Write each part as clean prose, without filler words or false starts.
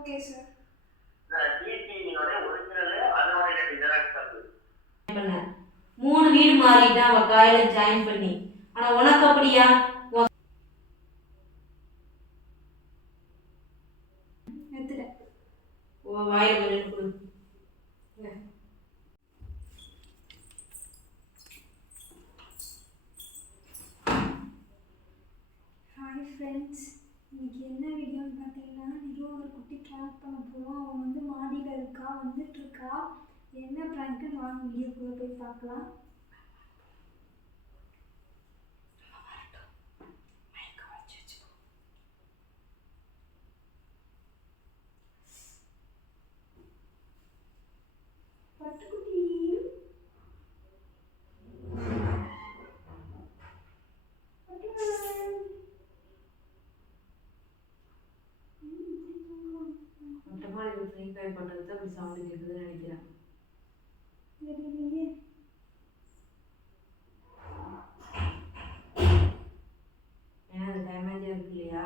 Okay sir. டிசியோட original அதனோட xerox copy பண்ண 3 வீடு மாறிட்டா அவ காலையில ஜாயின் பண்ணி. ஆனா உனக்கு அப்படியா? எடுத்துட்டேன். ஓ வாயில கொஞ்சம் கொடு. ஹாய் ஃப்ரெண்ட்ஸ், இன்னைக்கு என்ன வீடியோன்னு பார்த்தீங்கன்னா, இன்றைக்கி ஒரு குட்டி ப்ராங்க் பண்ண போகிறோம். அவன் வந்து மாடியில் இருக்கா, வந்துட்டுருக்கா. என்ன ப்ராங்க்குன்னு வாங்க வீடியோக்குள்ளே போய் பார்க்கலாம். பட்டுக்குட்டி மொட்டை மாடி ஃப்ரீ ஃபயர் பண்ணுறது அப்படி சவுண்டு கேட்குதுன்னு நினைக்கிறேன். ஏன்னா அது டேமேஜாக இருக்கு இல்லையா,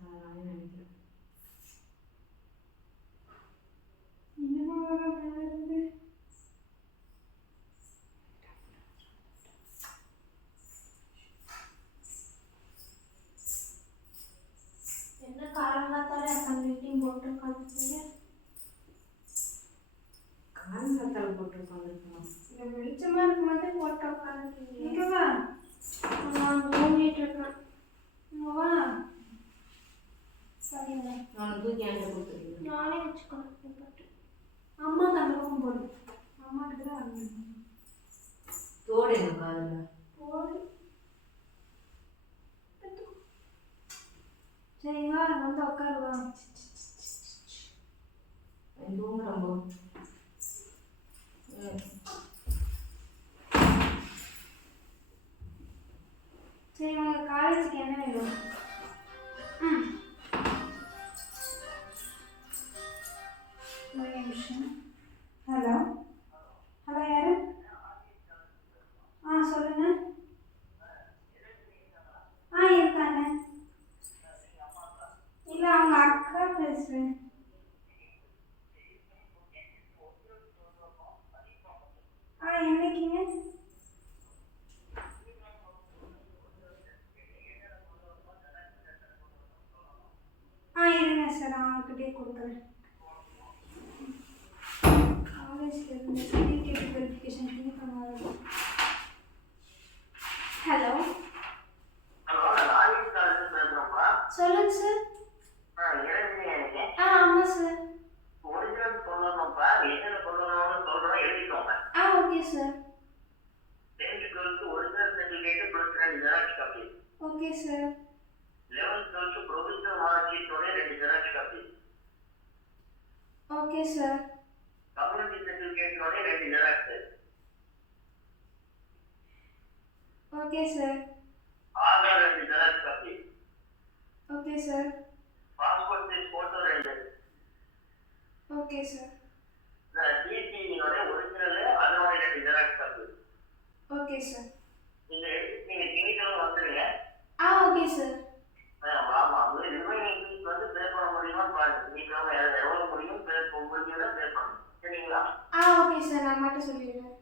அதனால நினைக்கிறேன். என்னமா வர மேலே இருந்து என்ன காரணத்தால அந்த மீட்டிங் போட்டு உட்காந்துருக்கீங்க? காரணத்தால் போட்டு உட்காந்துருக்கோம். இந்த வெளிச்சமா இருக்கும் போதே போட்டு உட்காந்துருக்கீங்க. இங்கே வா. நான் தூங்கிட்டு இருக்கேன். இங்கே வா. சரிங்க, நான் தூக்கி என்கிட்ட கொடுத்துருக்கேன். நானே வச்சுக்கணும். போட்டு அம்மா அந்த பக்கம் போடு. அம்மா கிட்ட தான் வரணும். தோடு எனக்கு காதில் போடு. சரிங்களா, வந்து உட்காருவா. தூங்குறோம் போ. சரி, உங்கள் காலேஜுக்கு என்ன வேணும்? ஒரு நிமிஷம். ஹலோ ஹலோ, யாரு? சொல்லுங்க. இருக்காங்க. இல்லை, அவங்க அக்கா பேசுகிறேன். என்னைக்குங்க? இருங்க சார், அவங்ககிட்டே கொடுக்குறேன். காலேஜில் இருந்து சர்டிஃபிகேட் வெரிஃபிகேஷன் கிளிக் பண்ணாது. ஹலோ சொல்லுங்க சார். ஆமாம் sir. Okay sir. Okay sir. Okay sir. Okay sir. Okay sir. Okay sir. Okay sir. Okay sir. Okay sir, நான் மட்டும் சொல்லிடுறேன்.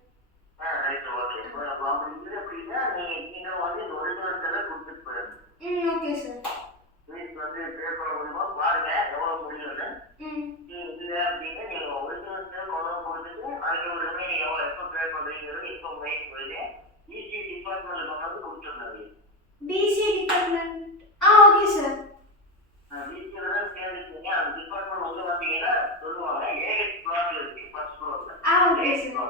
Okay sir. PC department. Okay sir. Okay sir.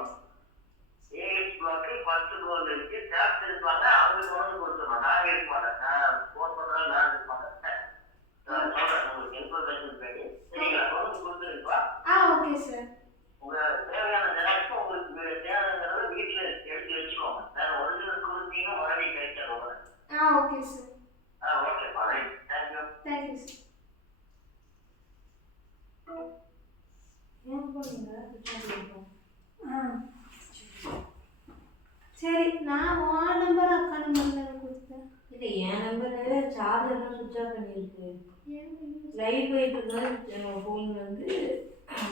Okay sir. Okay sir. சார்ஜர்லாம் சுவிட்ச் off பண்ணியிருக்கு. Live போயிட்டு இருந்தால் phone வந்து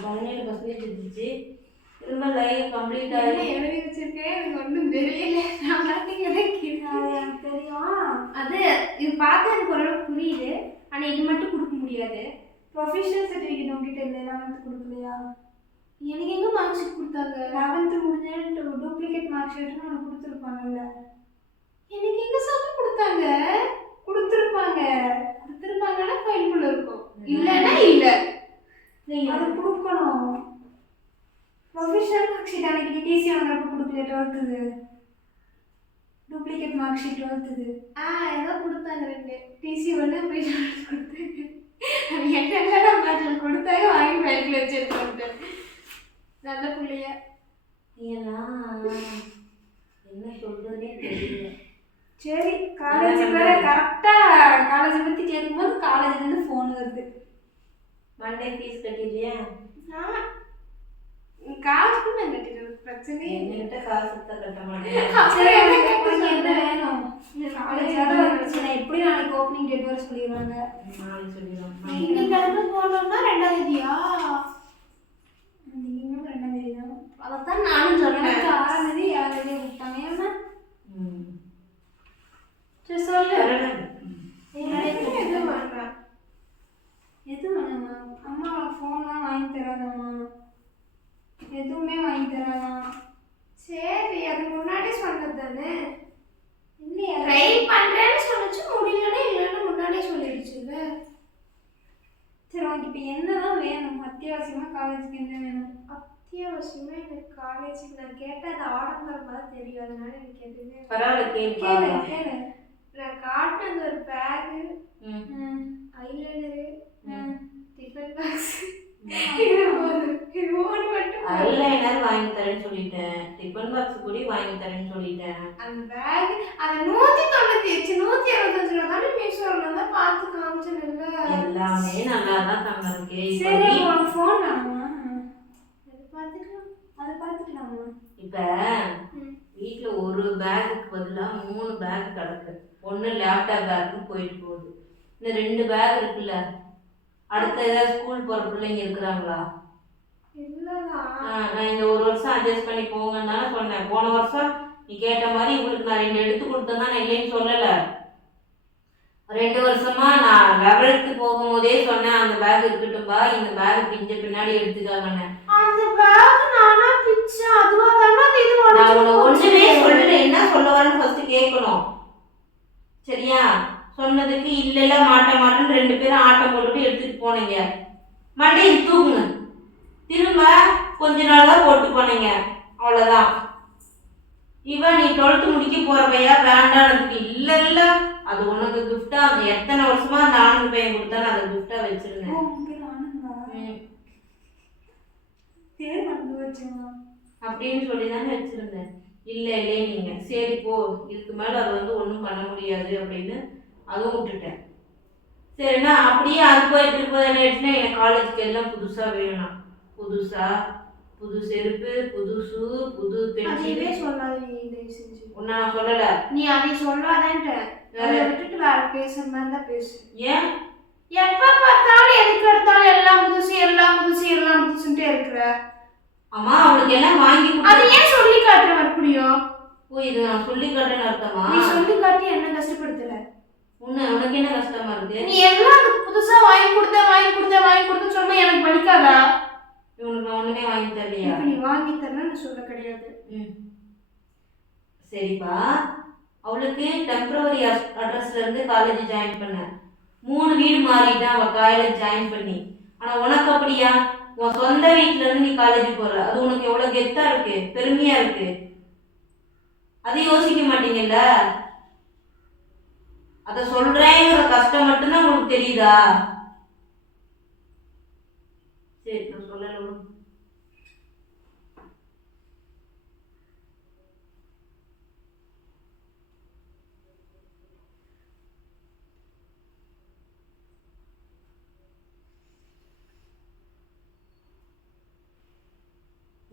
17% இருந்துச்சு. திரும்ப லைவ் கம்ப்ளீட் ஆகி எழுதி வச்சிருக்கேன். எனக்கு ஒன்றும் தெரியல. நான் பாட்டுக்கு எனக்கு தெரியும். அது இது பார்த்தா எனக்கு ஓரளவுக்கு புரியுது. ஆனால் இது மட்டும் கொடுக்க முடியாது. ப்ரொஃபஷனல் சர்டிஃபிகேட் உங்ககிட்ட இல்லை. 11th கொடுக்கலையா? எனக்கு எங்கே மார்க் ஷீட் கொடுத்தாங்க? 11th முடிஞ்சு டூப்ளிகேட் மார்க் ஷீட்னு ஒன்று கொடுத்துருப்பாங்கல்ல. எனக்கு எங்கே சாப்பிட்டு கொடுத்தாங்க? கொடுத்துருப்பாங்கன்னா ஃபைல்குள்ளே இருக்கும். இல்லைன்னா இல்லை. அது கொடுக்கணும். ப்ரொஃபஷனல் மார்க் ஷீட் அன்னைக்கு டிசி வாங்குறப்ப கொடுக்கல. 12th duplicate mark sheet 12th ஏதோ கொடுத்தாங்க. 2 டிசி ஒன்று ப்ரொஃபஷனல் கொடுத்தாங்க. அது என்னென்ன மார்க்கில் கொடுத்தாங்க வாங்கி பைக்கில் வச்சுருக்கேன். நல்ல பிள்ளைய ஏன்னா என்ன சொல்கிறதே தெரியல. சரி காலேஜுக்கு வேறு கரெக்டாக காலேஜை பற்றி கேட்கும்போது காலேஜ்லேருந்து ஃபோன் வருது. மண்டே ஃபீஸ் கட்டிடுறியா? காசு நான் கட்டிடுவேன். பிரச்சனை என்கிட்ட காசு தான் கட்ட மாட்டேன். சரி எனக்கு என்ன வேணும்? காலேஜ் வந்துச்சு. நான் எப்படி நாளைக்கு ஓப்பனிங் டேட் வர சொல்லிடுவாங்க. நாளைக்கு சொல்லிடுவோம். இன்னைக்கு கிளம்பி போனோம்னா 2ஆம் தேதியா? நீங்களும் 2ஆம் தேதி தான். அதைத்தான் நானும் சொன்னேன். 6ஆம் தேதி 7ஆம் தேதி விட்டாங்க. ஏமா சரி சொல்லு. எது வேணுமா? அம்மா ஃபோன்லாம் வாங்கி தராதம்மா. எதுவுமே வாங்கி தராதான். சரி அது முன்னாடி சொன்னது தானே. இல்லையா ட்ரை பண்ணுறேன்னு சொன்னிச்சு. முடியலன்னா இல்லைன்னு முன்னாடியே சொல்லிடுச்சுல்ல. சரி உனக்கு இப்போ என்னதான் வேணும்? அத்தியாவசியமாக காலேஜுக்கு என்ன வேணும்? அத்தியாவசியமாக எனக்கு காலேஜுக்கு நான் கேட்டால் அது ஆடம்பரமாக தான் தெரியும். அதனால எனக்கு எதுவுமே பரவாயில்ல. கேளு. நான் காட்டினது ஒரு bag, eyeliner, tiffin box. Eyeliner வாங்கி தரேன்னு சொல்லிட்டேன். டிஃபன் பாக்ஸ் கூட வாங்கி தரேன்னு சொல்லிட்டேன். அந்த பேக் அது 198 165 ரூபா தானே மீஷோல தான் பார்த்து காமிச்சேன்ல. எல்லாமே நல்லா தான் தங்க இருக்கு. சரி உனக்கு ஃபோன் வேணுமா? அது பார்த்துக்கலாமா? இப்போ வீட்டில் ஒரு பேக்குக்கு பதிலாக 3 பேக் கிடக்கு. ஒன்று லேப்டாப் பேக்குன்னு போயிட்டு போகுது. இன்னும் 2 பேக் இருக்குல்ல. அடுத்த ஏதாவது ஸ்கூல் போகிற பிள்ளைங்க இருக்கிறாங்களா? நான் இந்த ஒரு வருஷம் அட்ஜஸ்ட் பண்ணி போங்கன்னு தானே சொன்னேன். போன வருஷம் நீ கேட்ட மாதிரி இவளுக்கு நான் 2 எடுத்து கொடுத்தேன் தான். நான் இல்லைன்னு சொல்லலை. 2 வருஷமா நான் 11th போகும்போதே சொன்னேன் அந்த பேக் இருக்கட்டும்பா, இந்த பேக் பிஞ்ச பின்னாடி எடுத்துக்காங்கன்னு. அந்த பேக் நானா பிச்சை அதுவா தான இது நான் உன்னை ஒண்ணுமே சொல்லல. என்ன சொல்ல வரேன்னு ஃபர்ஸ்ட் கேட்கணும். சரியா? சொன்னதுக்கு இல்ல மாட்டேன்னு 2 பேரும் ஆட்டம் போட்டுட்டு எடுத்துட்டு போனீங்க. மண்டையை தூக்குங்க. திரும்ப கொஞ்ச நாள் தான் போட்டு போனீங்க. அவ்வளோதான். இவன் நீ 12th முடிக்க போற பையா வேண்டானதுக்கு இல்ல அது உனக்கு கிஃப்டா. அது எத்தனை வருஷமா அந்த ஆனந்த் பையன் கொடுத்தா நான் அதை கிஃப்டா வச்சிருந்தேன். அப்படின்னு சொல்லி தானே வச்சிருந்தேன். இல்லை நீங்க சரி போ, இதுக்கு மேல அது வந்து ஒன்றும் பண்ண முடியாது அப்படின்னு அதுவும் விட்டுட்டேன். சரிண்ணா அப்படியே அது போயிட்டு இருப்பது என்ன ஆயிடுச்சுன்னா எனக்கு காலேஜுக்கு எல்லாம் புதுசா வேணும். புது செருப்பு, புது ஷூ, புது பென்சில். சொல்லாத நீ தயவு செஞ்சு. உன்னை நான் சொல்லல. நீ அதை சொல்லாதேன்ட்ட. அதை விட்டுட்டு வேற பேசுற மாதிரி தான் பேசு. ஏன் எப்ப பார்த்தாலும் எதுக்கு எடுத்தாலும் எல்லாம் புதுசுன்ட்டே இருக்கிற? அம்மா அவளுக்கு எல்லாம் வாங்கி அது ஏன் சொல்லி காட்டுற மறுபடியும்? ஓ இது நான் சொல்லி காட்டுறேன்னு அர்த்தமா? நீ சொல்லி காட்டி என்ன கஷ்டப்படுத்தல. உனக்கு என்ன கஷ்டமா இருக்கு? நீ எல்லாம் அதுக்கு புதுசா வாங்கி கொடுத்த சொன்னா எனக்கு வலிக்காதா? உனக்கு நான் ஒண்ணுமே வாங்கி தரலையா? நீ வாங்கி தரணும் நான் சொல்ல கிடையாது. சரிப்பா, அவளுக்கு டெம்பரவரி அட்ரஸ்ல இருந்து காலேஜ் ஜாயின் பண்ண 3 வீடு மாறிட்டான் அவ காலேஜ் ஜாயின் பண்ணி. ஆனா உனக்கு அப்படியா? உன் சொந்த வீட்டுல இருந்து நீ காலேஜ் போற, அது உனக்கு எவ்வளவு கெத்தா இருக்கு, பெருமையா இருக்கு. அது யோசிக்க மாட்டீங்கல்ல? அத சொல்றேங்கிற கஷ்டம் மட்டும்தான் உங்களுக்கு தெரியுதா? சரி நான் சொல்லல.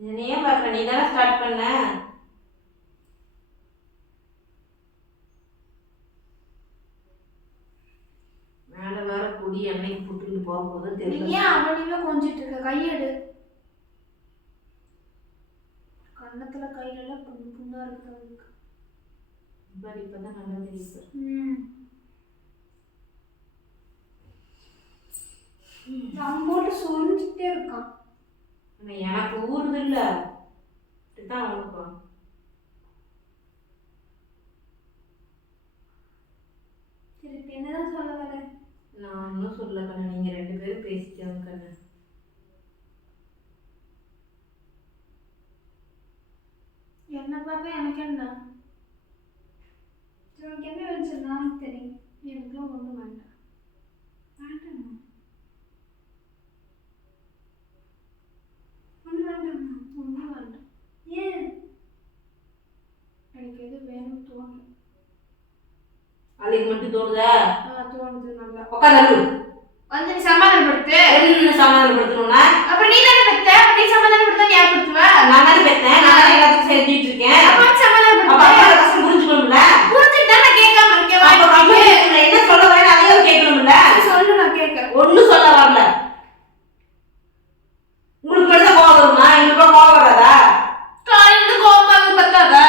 என்னையே பார்க்க நீ தானே ஸ்டார்ட் பண்ண. முடி எண்ணெய்க்கு புட்டுக்கிட்டு போகும்போது நீ தெரியல. ஏன் அவனையுமே கொஞ்சிட்டு இருக்க? கையெடு. கண்ணத்துல கையிலலாம் புண்ணு புண்ணா இருக்கு அவனுக்கு. இப்பதான் நல்லா தெரியுது. அவன் போட்டு சொரிஞ்சுட்டே இருக்கான். எனக்கு ஊறுது இல்ல, இதுதான் அவனுக்கு. சரி, இப்ப என்னதான் சொல்ல வர? நான் ஒன்றும் சொல்ல கண்ணு, நீங்க 2 பேரும் பேசிக்கோங்க கண்ணு. என்ன பார்த்தா எனக்கு என்ன? உனக்கு என்ன வேணுச்சுன்னா தெரியும். எனக்குலாம் ஒன்றும் வேண்டாம். வேண்டாமா? ஒன்றும் வேண்டாமா? ஒன்றும் வேண்டாம். ஏன்? எனக்கு எது வேணும்னு தோணல. அதுக்கு மட்டும் தோணுதா? தோணுது. நல்லா உட்காந்து வந்து நீ சமாதானப்படுத்து. என்ன சமாதானப்படுத்தணும்னா? அப்ப நீ தானே பெத்த, நீ சமாதானப்படுத்த யார் படுத்துவ? நான் தானே பெத்தேன், நான் தானே எல்லாத்துக்கும் செஞ்சுட்டு இருக்கேன். அப்ப சமாதானப்படுத்த. கஷ்டம் புரிஞ்சுக்கணும்ல. புரிஞ்சுட்டு தான் நான் கேட்காம இருக்கேன். என்ன சொல்ல வரேன்னு அதையும் கேட்கணும்ல. சொல்லு, நான் கேட்கறேன். ஒன்னும் சொல்ல வரல. உங்களுக்கு மட்டும் கோவம் வருமா? எங்களுக்கு கோவம் வராதா? காலையில கோவமாக பத்தாதா?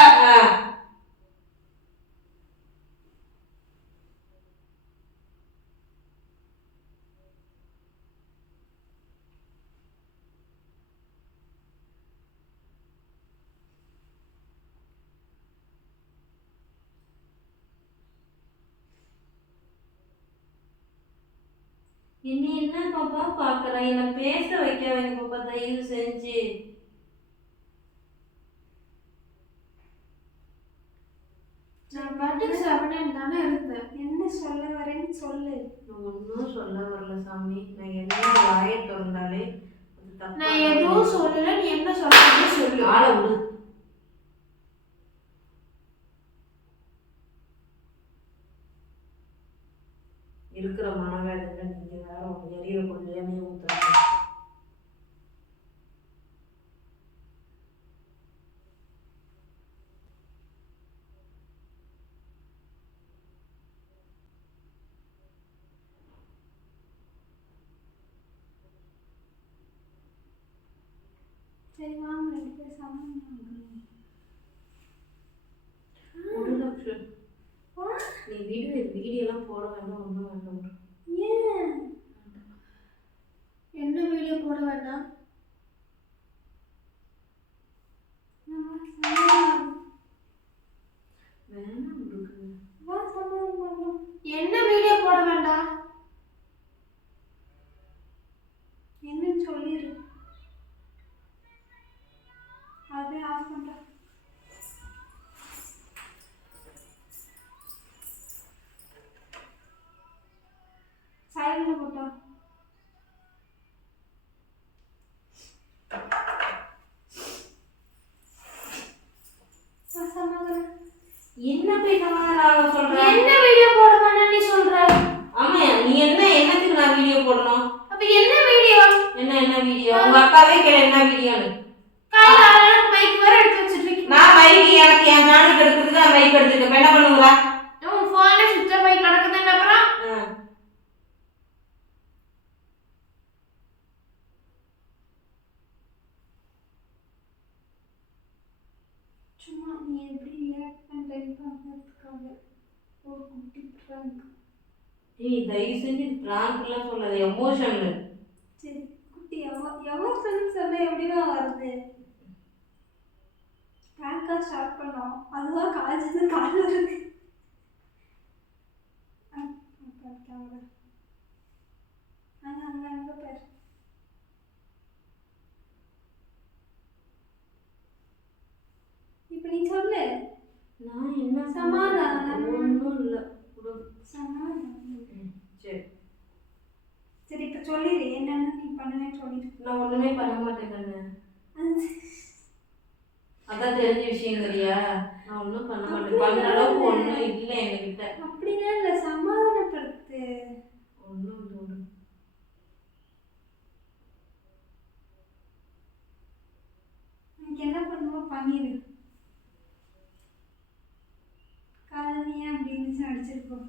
என்ன பாப்பா பாக்குற? என்ன பேச வைக்காதீங்க பாப்பா, தயவு செஞ்சு. நான் பாட்டுக்கு செவனேன்னு தானே இருந்தேன். என்ன சொல்ல வரேன்னு சொல்லு. நான் ஒன்றும் சொல்ல வரல சாமி. நான் என்ன வாயை திறந்தாலே அது தப்பா. நான் எதுவும் சொல்லல, நீ என்ன சொல்றேன்னு சொல்லு. ஆளை விடு. இருக்கிற மனவேதனை நீங்க வேற ஒன்று எரியற கொள்ளையா நீ ஊத்துறாங்க. சரி வாங்க, 2 பேரும் சமாதானம். ஒரு நிமிஷம். நீ வீடியோலாம் போட வேண்டாம், ஒன்றும் வேண்டாம். ஏன்? என்ன வீடியோ போட வேண்டாம்? வேணாம் உங்களுக்கு. என்ன வீடியோ போட வேண்டாம்? என்னன்னு சொல்லிடு. அப்படியே ஆஃப் பண்ற. சைலண்ட்ல போட்டா. என்ன போய் சமாதானம் சொல்றேன்? என்ன வீடியோ போட வேண்டாம் நீ சொல்ற? ஆமா, நீ என்னத்துக்கு நான் வீடியோ போடணும்? அப்ப என்ன வீடியோ? என்ன வீடியோ? உங்க அக்காவே கேளு என்ன வீடியோன்னு. கையில ஆளு மைக் வேற எடுத்து வச்சிட்டு. நான் மைக் எனக்கு என் சேனலுக்கு எடுக்கிறதுக்கு நான் மைக் எடுத்துக்க என்ன பண்ணுங்களா? உன் போன்ல சுவிட்ச் ஆஃப் ஆகி கிடக்குதுன்னு அப்புறம் சும்மா நீ எப்படி ரியாக்ட் பண்றேன்னு பார்க்கறதுக்காக ஒரு குட்டி ப்ராங்க். நீ தயவு செஞ்சு பிராங்க்லாம் சொல்லாத, எமோஷன். சரி, குட்டி எமோஷன் சொல்ல எப்படிமா வருது? ப்ராங்கா ஸ்டார்ட் பண்ணோம், அதுவா காலேஜ்ல கால் வருது. அங்க பேர் இப்ப நீ சொல்லு. நான் என்ன சமாதானம்? ஒன்றும் இல்லை. சமாதானம். சரி சரி, இப்ப சொல்லிடு என்னன்னு நீ பண்ணுவேன்னு சொல்லிடு. நான் ஒண்ணுமே பண்ண மாட்டேன் கண்ணு. அதான் தெரிஞ்ச விஷயங்கறியா? நான் ஒன்றும் பண்ண மாட்டேன். பண்ற அளவுக்கு ஒன்றும் இல்லை என்கிட்ட. அப்படின்னா இல்லை, சமாதானப்படுத்து. ஒன்றும் தோணு. எனக்கு என்ன பண்ணுவோ பண்ணிடு. காலனியா அப்படின்னு அடிச்சிருக்கோம்.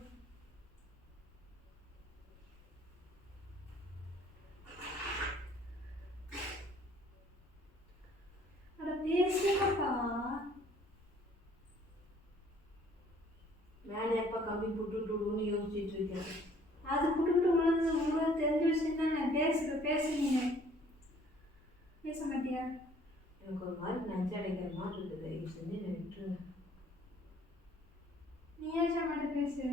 பேசு நீங்க. பேச மாட்டியா? எனக்கு ஒரு மாதிரி நஞ்சு அடைக்கிற மாதிரி இருக்குது. தயவு செஞ்சு என்னை விட்டுருங்க. நீ ஏன் மட்டும் பேசு.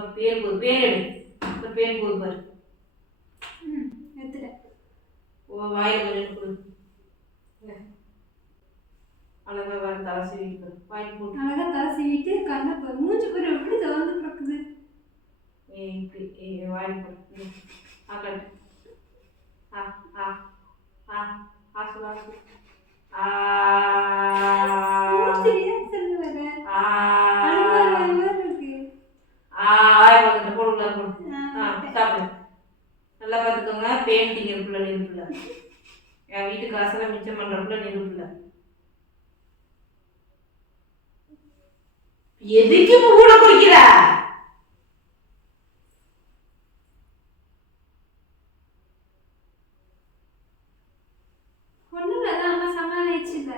ஒரு பேர் போது பேர் எடு. ஒரு பேர் போது பாரு. எடுத்துட்டேன். ஓ வாயில் கொஞ்சம் கொடு. அழகா வேற தலை சீவிட்டு வாயில் போட்டு. அழகா தலை சீவிட்டு கண்ணை மூஞ்சி போய் எப்படி தவந்து கிடக்குது. இப்படி வாயில் போட்டு ஆக்கட்டு. ஆ ஆ ஆ ஆசு ஆசு ஆ வாய் பார்த்துட்டு போடுங்களா போடு. சாப்பிடு. நல்லா பார்த்துக்கோங்க. பெயிண்டிங் இருக்குல்ல நெருப்புல. என் வீட்டு காசெல்லாம் மிச்சம் பண்ணுறக்குள்ள நெருப்புல. எதுக்கு இப்போ கூட குடிக்கிற? ஒன்றும் இல்லை, அம்மா சமாளிச்சுல.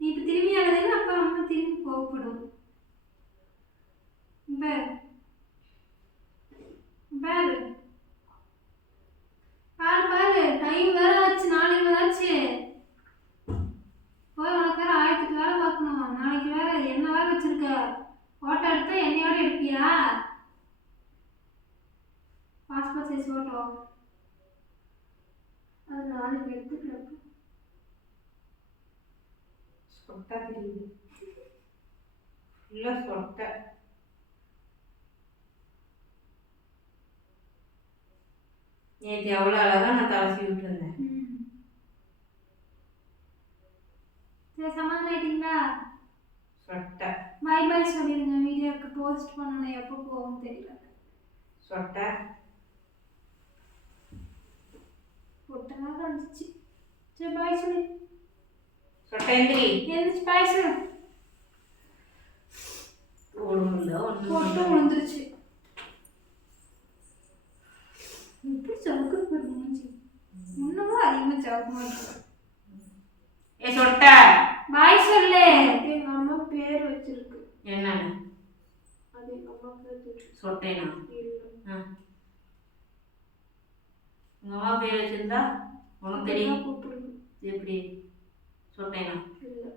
நீ இப்போ திரும்பி அழுதுன்னு அப்பா அம்மா திரும்பி கோவப்படும். பாரு பாரு பாரு, டைம் வேற ஆச்சு, நாளைக்கு ஆச்சு. போய் உனக்கு வேற 1000 வேலை பார்க்கணும். நாளைக்கு வேற என்ன வேலை வச்சிருக்க? ஃபோட்டோ எடுத்தா என்னையோட எடுப்பியா? பாஸ்போர்ட் சைஸ் ஃபோட்டோ அது நாளைக்கு எடுத்துக்கிறப்ப சொட்டா தெரியுது. ஃபுல்லாக சொட்டை. நேற்று எவ்வளோ அழகாக நான் தலை சீவிட்டு இருந்தேன். சரி, சமாதானம் ஆயிட்டீங்களா? சொட்டை பாய் பாய் சொல்லிடுங்க. வீடியோக்கு போஸ்ட் பண்ணணும், எப்போ போகும் தெரியல. சொட்டை பொட்டெல்லாம் காமிச்சிச்சு. சரி பாய் சொல்லி. சொட்டை எந்திரி. எழுந்திரிச்சு பாய் சொல்லு. ஒன்றும் பொட்டு விழுந்துருச்சு. எப்படி சவுக்கு மூஞ்சி இன்னமும் அதிகமாக சவுக்குமா இருக்கு. ஏ சொட்டை பாய் சொல்லு. எங்க அம்மா பேர் வச்சிருக்கு. என்னன்னு? அது எங்க அம்மா பேர் சொட்டைனா? இல்லை, உங்கள் அம்மா பேர் வச்சிருந்தா உனக்கு தெரியும். கூப்பிடுங்க. எப்படி சொட்டைனா? இல்லை,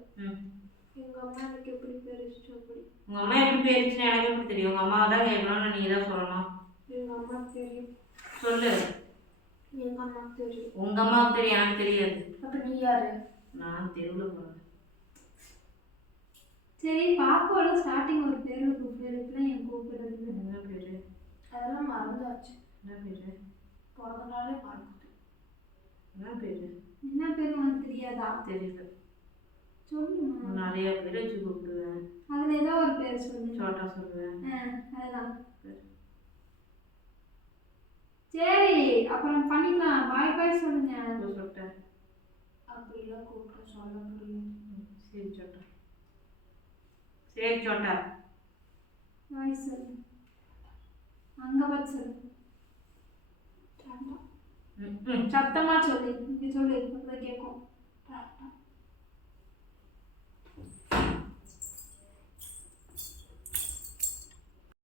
எங்க அம்மா எனக்கு எப்படி பேர் வச்சுட்டு அப்படி. உங்கள் அம்மா எப்படி பேர் வச்சுன்னா எனக்கு எப்படி தெரியும்? உங்கள் அம்மாவை தான் கேட்கணும்னு நீ தான் சொல்லணும். எங்க அம்மா தெரியும். சொல்லு. எங்க அம்மா தெரியும். உங்கள் அம்மாவுக்கு தெரியும், எனக்கு தெரியாது. அப்ப நீ யாரு? நான் தெருவில் போகிறேன். சரி, பாப்பாவோட ஸ்டார்டிங் ஒரு பேரில் கூப்பிடுறது. இப்பெல்லாம் என் கூப்பிடுறது என்ன பேர்? அதெல்லாம் மறந்தாச்சு. என்ன பேர்? பிறந்த நாளே மறக்குது. என்ன பேர்? என்ன பேர் உனக்கு தெரியாதா? தெரியல. சொல்லுமா. நிறைய பேர் வச்சு கூப்பிடுவேன். அதில் ஏதோ ஒரு பேர் சொல்லு. சோட்டா சொல்லுவேன். அதுதான். சரி, அப்புறம் பண்ணிக்கலாம். பாய் பாய் சொல்லுங்க. சொட்டை அப்படிலாம் கூப்பிட சொல்ல முடியும். சரி சோட்டா. சரி சோட்டா. பாய் சொல்லு. அங்க பார்த்து சொல்லு. சத்தமா சொல்லு. இங்க சொல்லு, அப்பதான் கேட்கும்.